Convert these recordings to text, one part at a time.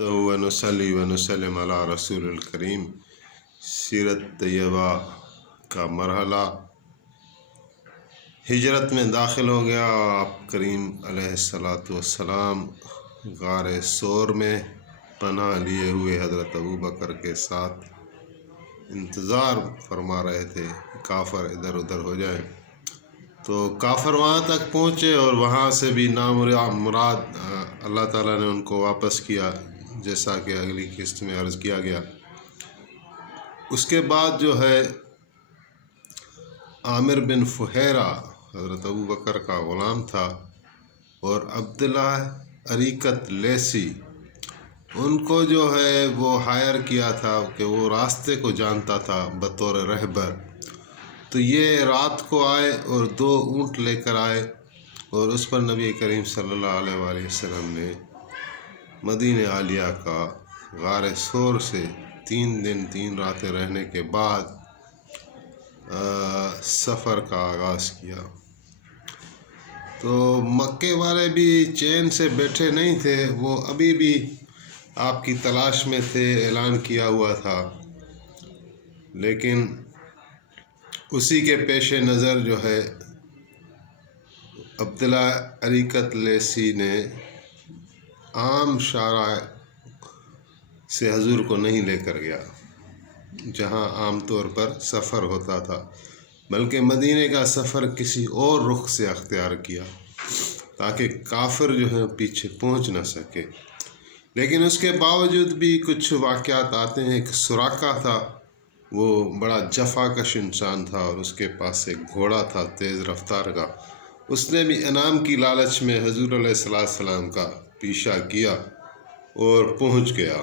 ونصلی ونسلم علی رسول الکریم۔ سیرت طیبہ کا مرحلہ ہجرت میں داخل ہو گیا۔ آپ کریم علیہ الصلاۃ والسلام غار ثور میں پناہ لیے ہوئے حضرت ابوبکر کے ساتھ انتظار فرما رہے تھے کافر ادھر ادھر ہو جائے، تو کافر وہاں تک پہنچے اور وہاں سے بھی نامراد اللہ تعالیٰ نے ان کو واپس کیا، جیسا کہ اگلی قسط میں عرض کیا گیا۔ اس کے بعد جو ہے عامر بن فہیرہ حضرت ابوبکر کا غلام تھا، اور عبداللہ عریقت لیثی ان کو جو ہے وہ ہائر کیا تھا کہ وہ راستے کو جانتا تھا بطور رہبر۔ تو یہ رات کو آئے اور 2 اونٹ لے کر آئے، اور اس پر نبی کریم صلی اللہ علیہ وآلہ وسلم نے مدینہ عالیہ کا غار ثور سے 3 دن 3 راتیں رہنے کے بعد سفر کا آغاز کیا۔ تو مکے والے بھی چین سے بیٹھے نہیں تھے، وہ ابھی بھی آپ کی تلاش میں تھے، اعلان کیا ہوا تھا، لیکن اسی کے پیش نظر جو ہے عبداللہ عریقت لیثی نے عام شارع سے حضور کو نہیں لے کر گیا جہاں عام طور پر سفر ہوتا تھا، بلکہ مدینے کا سفر کسی اور رخ سے اختیار کیا تاکہ کافر جو ہے پیچھے پہنچ نہ سکے۔ لیکن اس کے باوجود بھی کچھ واقعات آتے ہیں۔ ایک سراقہ تھا، وہ بڑا جفا کش انسان تھا، اور اس کے پاس ایک گھوڑا تھا تیز رفتار کا۔ اس نے بھی انعام کی لالچ میں حضور علیہ السلام کا پیچھا کیا اور پہنچ گیا۔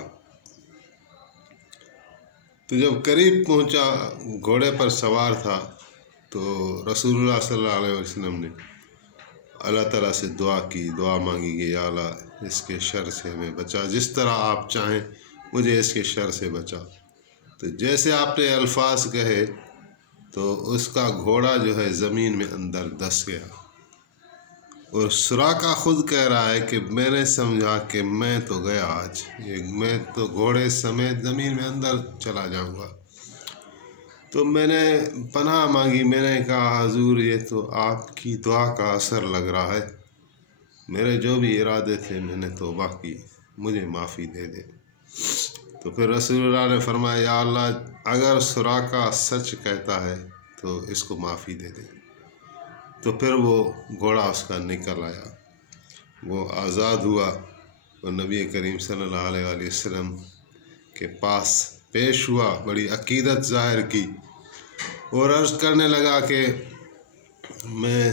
تو جب قریب پہنچا، گھوڑے پر سوار تھا، تو رسول اللہ صلی اللہ علیہ وسلم نے اللہ تعالیٰ سے دعا مانگی کہ یا اللہ اس کے شر سے ہمیں بچا، جس طرح آپ چاہیں مجھے اس کے شر سے بچا۔ تو جیسے آپ نے الفاظ کہے تو اس کا گھوڑا جو ہے زمین میں اندر دس گیا، اور سراقہ خود کہہ رہا ہے کہ میں نے سمجھا کہ میں تو گیا آج، میں تو گھوڑے سمیت زمین میں اندر چلا جاؤں گا۔ تو میں نے پناہ مانگی، میں نے کہا حضور یہ تو آپ کی دعا کا اثر لگ رہا ہے، میرے جو بھی ارادے تھے میں نے توبہ کی، مجھے معافی دے دے۔ تو پھر رسول اللہ نے فرمایا یا اللہ اگر سراقہ سچ کہتا ہے تو اس کو معافی دے دے۔ تو پھر وہ گھوڑا اس کا نکل آیا، وہ آزاد ہوا، اور نبی کریم صلی اللہ علیہ وآلہ وسلم کے پاس پیش ہوا، بڑی عقیدت ظاہر کی، اور عرض کرنے لگا کہ میں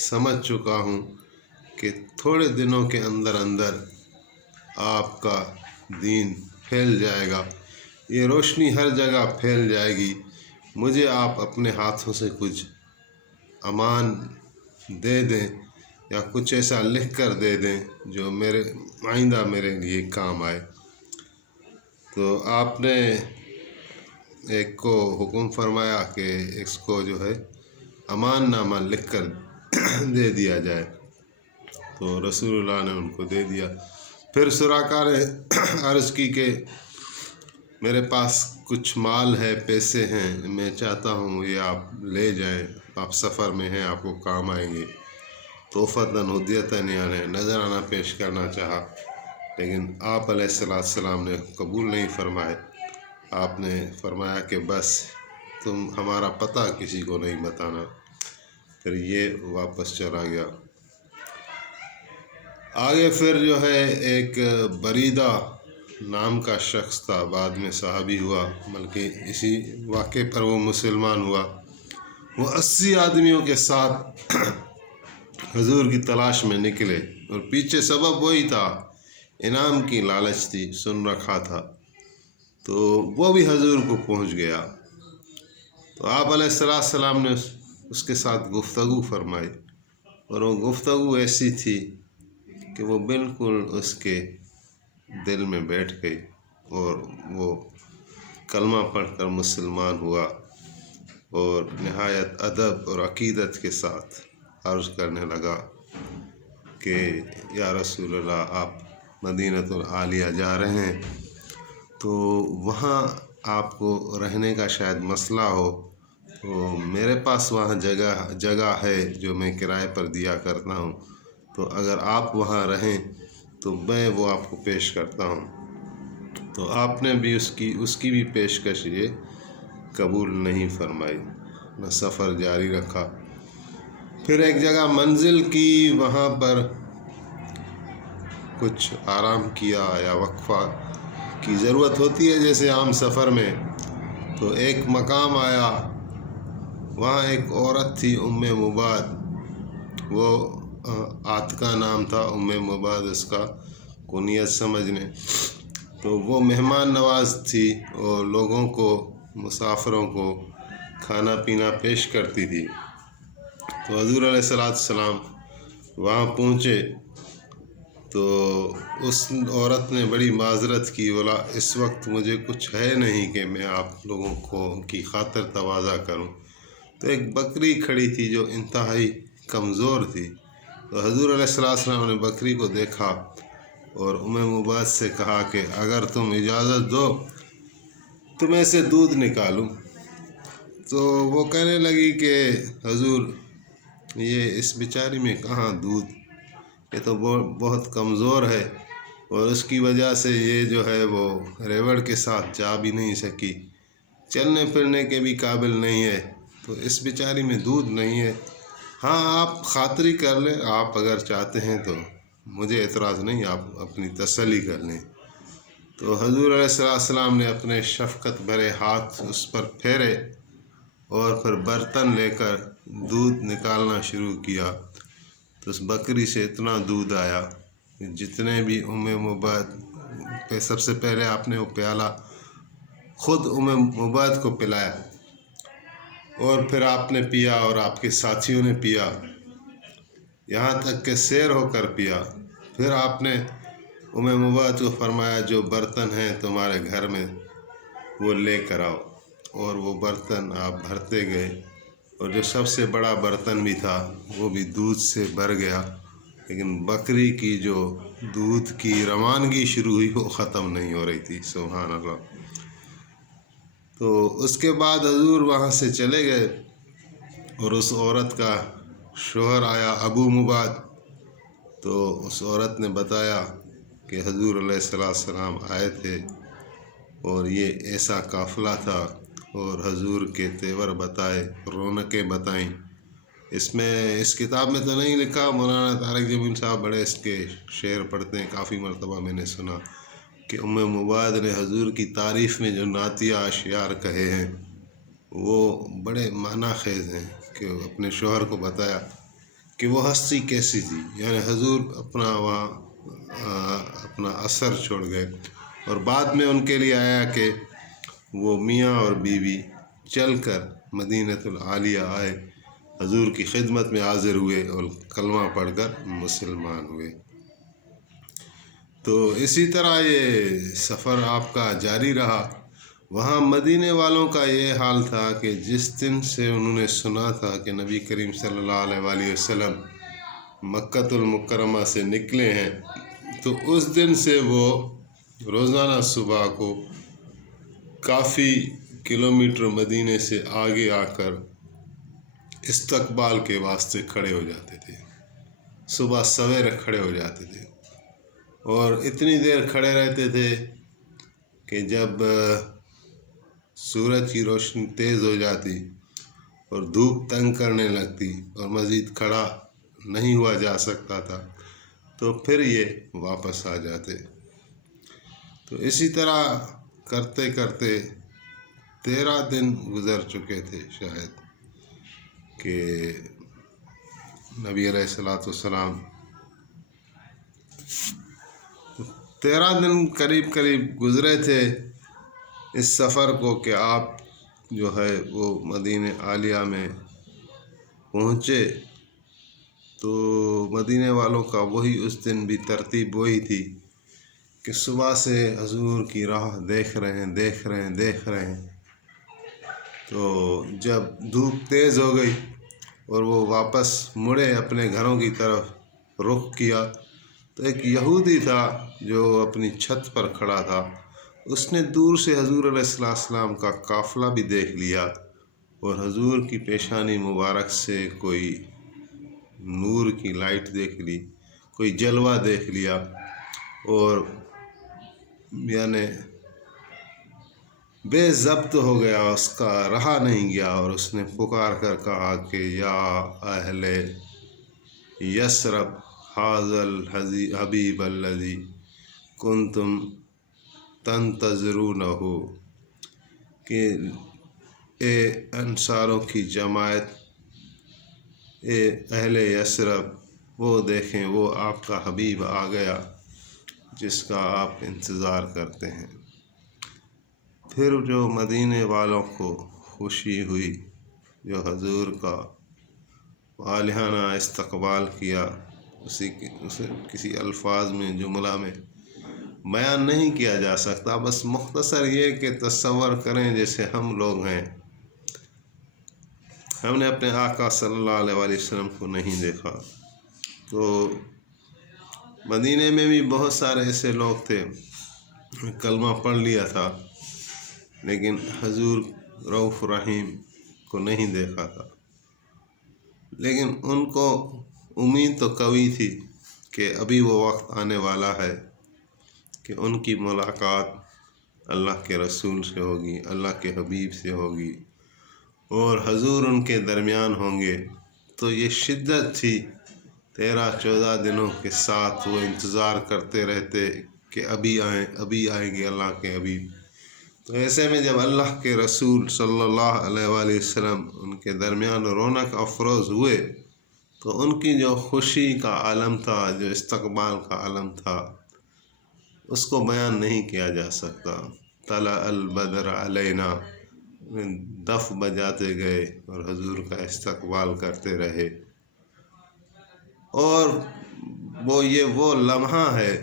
سمجھ چکا ہوں کہ تھوڑے دنوں کے اندر اندر آپ کا دین پھیل جائے گا، یہ روشنی ہر جگہ پھیل جائے گی، مجھے آپ اپنے ہاتھوں سے کچھ امان دے دیں یا کچھ ایسا لکھ کر دے دیں جو میرے آئندہ میرے لیے کام آئے۔ تو آپ نے ایک کو حکم فرمایا کہ اس کو جو ہے امان نامہ لکھ کر دے دیا جائے، تو رسول اللہ نے ان کو دے دیا۔ پھر سراقہ نے عرض کی کہ میرے پاس کچھ مال ہے، پیسے ہیں، میں چاہتا ہوں یہ آپ لے جائیں، آپ سفر میں ہیں، آپ کو کام آئیں گے۔ تحفتاً ہدیتاً یعنی نذرانہ پیش کرنا چاہا، لیکن آپ علیہ السلام نے قبول نہیں فرمائے۔ آپ نے فرمایا کہ بس تم ہمارا پتہ کسی کو نہیں بتانا، پھر یہ واپس چلا گیا۔ آگے پھر جو ہے ایک بریدہ نام کا شخص تھا، بعد میں صحابی ہوا، بلکہ اسی واقعے پر وہ مسلمان ہوا۔ وہ 80 آدمیوں کے ساتھ حضور کی تلاش میں نکلے، اور پیچھے سبب وہی تھا، انعام کی لالچ تھی، سن رکھا تھا، تو وہ بھی حضور کو پہنچ گیا۔ تو آپ علیہ السلام نے اس کے ساتھ گفتگو فرمائی، اور وہ گفتگو ایسی تھی کہ وہ بالکل اس کے دل میں بیٹھ گئی، اور وہ کلمہ پڑھ کر مسلمان ہوا، اور نہایت ادب اور عقیدت کے ساتھ عرض کرنے لگا کہ یا رسول اللہ آپ مدینۃ العالیہ جا رہے ہیں تو وہاں آپ کو رہنے کا شاید مسئلہ ہو، تو میرے پاس وہاں جگہ ہے جو میں کرائے پر دیا کرتا ہوں، تو اگر آپ وہاں رہیں تو میں وہ آپ کو پیش کرتا ہوں۔ تو آپ نے بھی اس کی بھی پیشکش یہ قبول نہیں فرمائی، نہ سفر جاری رکھا۔ پھر ایک جگہ منزل کی، وہاں پر کچھ آرام کیا یا وقفہ کی ضرورت ہوتی ہے جیسے عام سفر میں، تو ایک مقام آیا، وہاں ایک عورت تھی مباد، وہ عاتقہ نام تھا، مباد اس کا کنیت سمجھنے، تو وہ مہمان نواز تھی اور لوگوں کو، مسافروں کو کھانا پینا پیش کرتی تھی۔ تو حضور علیہ السلام وہاں پہنچے تو اس عورت نے بڑی معذرت کی، بولا اس وقت مجھے کچھ ہے نہیں کہ میں آپ لوگوں کو کی خاطر تواضع کروں۔ تو ایک بکری کھڑی تھی جو انتہائی کمزور تھی، تو حضور علیہ السلام نے بکری کو دیکھا اور مباد سے کہا کہ اگر تم اجازت دو تو میں سے دودھ نکالوں۔ تو وہ کہنے لگی کہ حضور یہ اس بیچاری میں کہاں دودھ، یہ تو بہت کمزور ہے اور اس کی وجہ سے یہ جو ہے وہ ریوڑ کے ساتھ جا بھی نہیں سکی، چلنے پھرنے کے بھی قابل نہیں ہے، تو اس بیچاری میں دودھ نہیں ہے۔ ہاں آپ خاطری کر لیں، آپ اگر چاہتے ہیں تو مجھے اعتراض نہیں، آپ اپنی تسلی کر لیں۔ تو حضور علیہ السلام نے اپنے شفقت بھرے ہاتھ اس پر پھیرے اور پھر برتن لے کر دودھ نکالنا شروع کیا، تو اس بکری سے اتنا دودھ آیا کہ جتنے بھی مباد پہ سب سے پہلے آپ نے وہ پیالہ خود مباد کو پلایا اور پھر آپ نے پیا اور آپ کے ساتھیوں نے پیا، یہاں تک کہ سیر ہو کر پیا۔ پھر آپ نے مباد کو فرمایا جو برتن ہیں تمہارے گھر میں وہ لے کر آؤ، اور وہ برتن آپ بھرتے گئے، اور جو سب سے بڑا برتن بھی تھا وہ بھی دودھ سے بھر گیا، لیکن بکری کی جو دودھ کی روانگی شروع ہوئی وہ ختم نہیں ہو رہی تھی۔ سبحان اللہ۔ تو اس کے بعد حضور وہاں سے چلے گئے اور اس عورت کا شوہر آیا ابو مباد، تو اس عورت نے بتایا کہ حضور علیہ السلام آئے تھے اور یہ ایسا قافلہ تھا، اور حضور کے تیور بتائے، رونقیں بتائیں۔ اس کتاب میں تو نہیں لکھا، مولانا طارق جمیل صاحب بڑے اس کے شعر پڑھتے ہیں، کافی مرتبہ میں نے سنا کہ مباد نے حضور کی تعریف میں جو نعتیہ اشعار کہے ہیں وہ بڑے معنی خیز ہیں، کہ اپنے شوہر کو بتایا کہ وہ ہستی کیسی تھی، یعنی حضور اپنا اثر چھوڑ گئے، اور بعد میں ان کے لیے آیا کہ وہ میاں اور بیوی چل کر مدینۃ العالیہ آئے، حضور کی خدمت میں حاضر ہوئے اور کلمہ پڑھ کر مسلمان ہوئے۔ تو اسی طرح یہ سفر آپ کا جاری رہا۔ وہاں مدینے والوں کا یہ حال تھا کہ جس دن سے انہوں نے سنا تھا کہ نبی کریم صلی اللہ علیہ وآلہ وسلم مکۃ المکرمہ سے نکلے ہیں، تو اس دن سے وہ روزانہ صبح کو کافی کلومیٹر مدینے سے آگے آ کر استقبال کے واسطے کھڑے ہو جاتے تھے، صبح سویرے کھڑے ہو جاتے تھے، اور اتنی دیر کھڑے رہتے تھے کہ جب سورج کی روشنی تیز ہو جاتی اور دھوپ تنگ کرنے لگتی اور مزید کھڑا نہیں ہوا جا سکتا تھا تو پھر یہ واپس آ جاتے۔ تو اسی طرح کرتے کرتے 13 دن گزر چکے تھے شاید کہ نبی علیہ السلام 13 دن قریب گزرے تھے اس سفر کو کہ آپ جو ہے وہ مدینہ عالیہ میں پہنچے۔ تو مدینے والوں کا وہی اس دن بھی ترتیب وہی تھی کہ صبح سے حضور کی راہ دیکھ رہے ہیں، تو جب دھوپ تیز ہو گئی اور وہ واپس مڑے اپنے گھروں کی طرف رخ کیا، تو ایک یہودی تھا جو اپنی چھت پر کھڑا تھا، اس نے دور سے حضور علیہ السلام کا قافلہ بھی دیکھ لیا اور حضور کی پیشانی مبارک سے کوئی نور کی لائٹ دیکھ لی، کوئی جلوہ دیکھ لیا، اور یعنی بے ضبط ہو گیا، اس کا رہا نہیں گیا، اور اس نے پکار کر کہا کہ یا اہل یثرب ھذا الحبیب الذی کنتم تنتظرونہ، کہ اے انصاروں کی جماعت، اے اہل یثرب، وہ دیکھیں وہ آپ کا حبیب آ گیا جس کا آپ انتظار کرتے ہیں۔ پھر جو مدینے والوں کو خوشی ہوئی، جو حضور کا والہانہ استقبال کیا، اسے کسی الفاظ میں، جملہ میں بیان نہیں کیا جا سکتا، بس مختصر یہ کہ تصور کریں جیسے ہم لوگ ہیں، ہم نے اپنے آقا صلی اللہ علیہ وسلم کو نہیں دیکھا۔ تو مدینے میں بھی بہت سارے ایسے لوگ تھے، کلمہ پڑھ لیا تھا لیکن حضور رؤوف رحیم کو نہیں دیکھا تھا، لیکن ان کو امید تو قوی تھی کہ ابھی وہ وقت آنے والا ہے کہ ان کی ملاقات اللہ کے رسول سے ہوگی، اللہ کے حبیب سے ہوگی، اور حضور ان کے درمیان ہوں گے۔ تو یہ شدت تھی، 13-14 دنوں کے ساتھ وہ انتظار کرتے رہتے کہ ابھی آئیں، ابھی آئیں گے اللہ کے حبیب۔ تو ایسے میں جب اللہ کے رسول صلی اللہ علیہ وآلہ وسلم ان کے درمیان رونق افروز ہوئے، تو ان کی جو خوشی کا عالم تھا، جو استقبال کا عالم تھا، اس کو بیان نہیں کیا جا سکتا۔ طلع البدر علینا، دف بجاتے گئے اور حضور کا استقبال کرتے رہے، اور وہ لمحہ ہے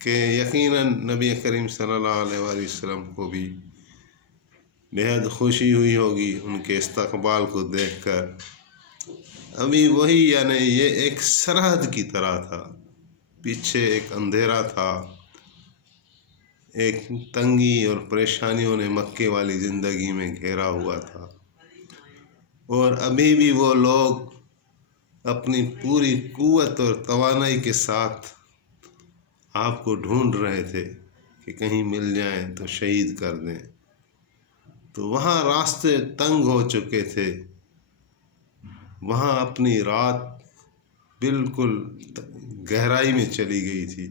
کہ یقیناً نبی کریم صلی اللہ علیہ وآلہ وسلم کو بھی بےحد خوشی ہوئی ہوگی ان کے استقبال کو دیکھ کر۔ ابھی وہی یعنی یہ ایک سرحد کی طرح تھا، پیچھے ایک اندھیرا تھا، ایک تنگی اور پریشانیوں نے مکے والی زندگی میں گھیرا ہوا تھا، اور ابھی بھی وہ لوگ اپنی پوری قوت اور توانائی کے ساتھ آپ کو ڈھونڈ رہے تھے کہ کہیں مل جائیں تو شہید کر دیں۔ تو وہاں راستے تنگ ہو چکے تھے، وہاں اپنی رات بالکل گہرائی میں چلی گئی تھی،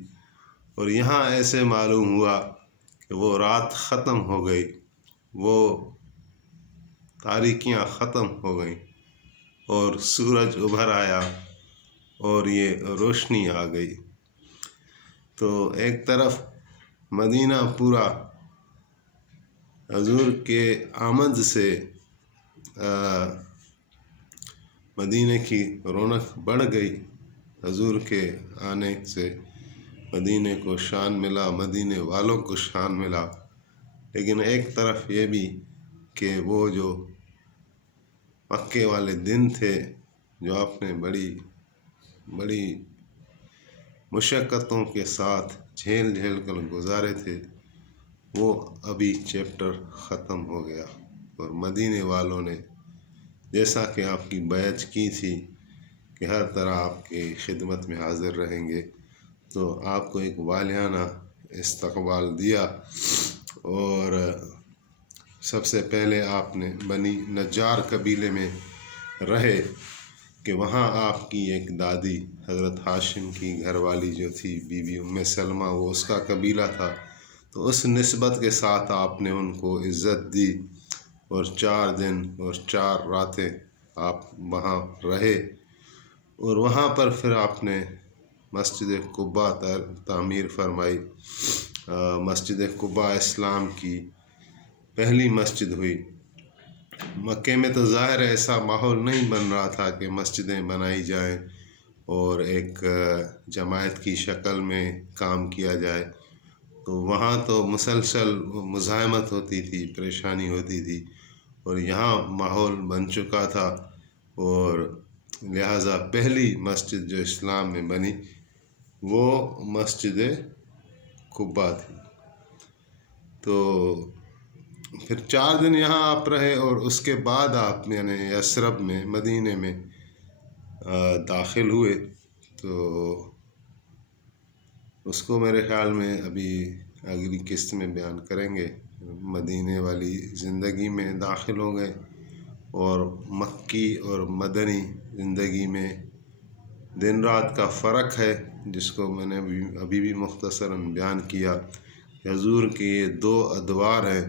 اور یہاں ایسے معلوم ہوا کہ وہ رات ختم ہو گئی، وہ تاریکیاں ختم ہو گئیں، اور سورج ابھر آیا اور یہ روشنی آ گئی۔ تو ایک طرف مدینہ پورا حضور کے آمد سے مدینے کی رونق بڑھ گئی، حضور کے آنے سے مدینے کو شان ملا، مدینے والوں کو شان ملا، لیکن ایک طرف یہ بھی کہ وہ جو مکے والے دن تھے، جو آپ نے بڑی مشقتوں کے ساتھ جھیل کر گزارے تھے، وہ ابھی چیپٹر ختم ہو گیا، اور مدینے والوں نے جیسا کہ آپ کی بیعت کی تھی کہ ہر طرح آپ کی خدمت میں حاضر رہیں گے، تو آپ کو ایک والہانہ استقبال دیا، اور سب سے پہلے آپ نے بنی نجار قبیلے میں رہے کہ وہاں آپ کی ایک دادی حضرت ہاشم کی گھر والی جو تھی بی بی ام سلمہ، وہ اس کا قبیلہ تھا، تو اس نسبت کے ساتھ آپ نے ان کو عزت دی، اور 4 دن اور 4 راتیں آپ وہاں رہے، اور وہاں پر پھر آپ نے مسجد قباء تعمیر فرمائی۔ مسجد قباء اسلام کی پہلی مسجد ہوئی۔ مکے میں تو ظاہر ایسا ماحول نہیں بن رہا تھا کہ مسجدیں بنائی جائیں اور ایک جماعت کی شکل میں کام کیا جائے، تو وہاں تو مسلسل مزاحمت ہوتی تھی، پریشانی ہوتی تھی، اور یہاں ماحول بن چکا تھا، اور لہٰذا پہلی مسجد جو اسلام میں بنی وہ مسجد قباء تھی۔ تو پھر 4 دن یہاں آپ رہے اور اس کے بعد آپ یعنی یثرب میں مدینے میں داخل ہوئے۔ تو اس کو میرے خیال میں ابھی اگلی قسط میں بیان کریں گے۔ مدینے والی زندگی میں داخل ہو گئے اور مکی اور مدنی زندگی میں دن رات کا فرق ہے، جس کو میں نے ابھی بھی مختصراً بیان کیا۔ حضور کے یہ 2 ادوار ہیں،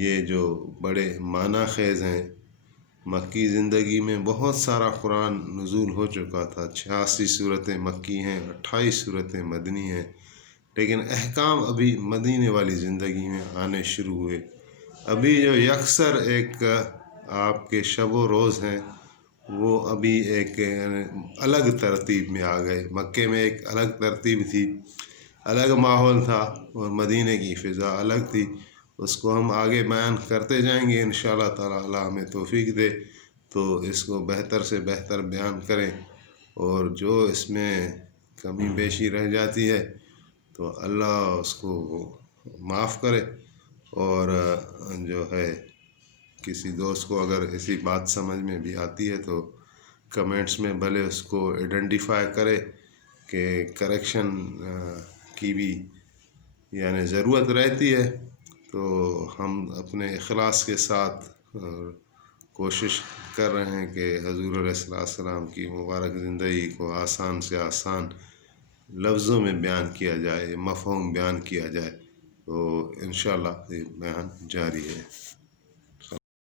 یہ جو بڑے معنی خیز ہیں۔ مکی زندگی میں بہت سارا قرآن نزول ہو چکا تھا، 86 صورتیں مکی ہیں، 28 صورتیں مدنی ہیں، لیکن احکام ابھی مدینے والی زندگی میں آنے شروع ہوئے۔ ابھی جو یکسر ایک آپ کے شب و روز ہیں، وہ ابھی ایک الگ ترتیب میں آ گئے۔ مکے میں ایک الگ ترتیب تھی، الگ ماحول تھا، اور مدینے کی فضا الگ تھی۔ اس کو ہم آگے بیان کرتے جائیں گے انشاءاللہ تعالی، اللہ ہمیں توفیق دے تو اس کو بہتر سے بہتر بیان کریں، اور جو اس میں کمی بیشی رہ جاتی ہے تو اللہ اس کو معاف کرے۔ اور جو ہے کسی دوست کو اگر ایسی بات سمجھ میں بھی آتی ہے تو کمنٹس میں بھلے اس کو ایڈنٹیفائی کرے کہ کریکشن کی بھی یعنی ضرورت رہتی ہے، تو ہم اپنے اخلاص کے ساتھ کوشش کر رہے ہیں کہ حضور علیہ السلام کی مبارک زندگی کو آسان سے آسان لفظوں میں بیان کیا جائے، مفہوم بیان کیا جائے۔ تو انشاءاللہ یہ بیان جاری ہے۔